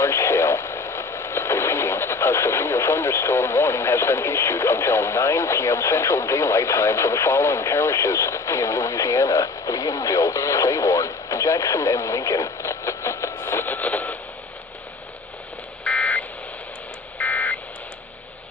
large hail. Repeating, a severe thunderstorm warning has been issued until 9 p.m. Central Daylight Time for the following parishes in Louisiana: Williamville, Claiborne, Jackson, and Lincoln.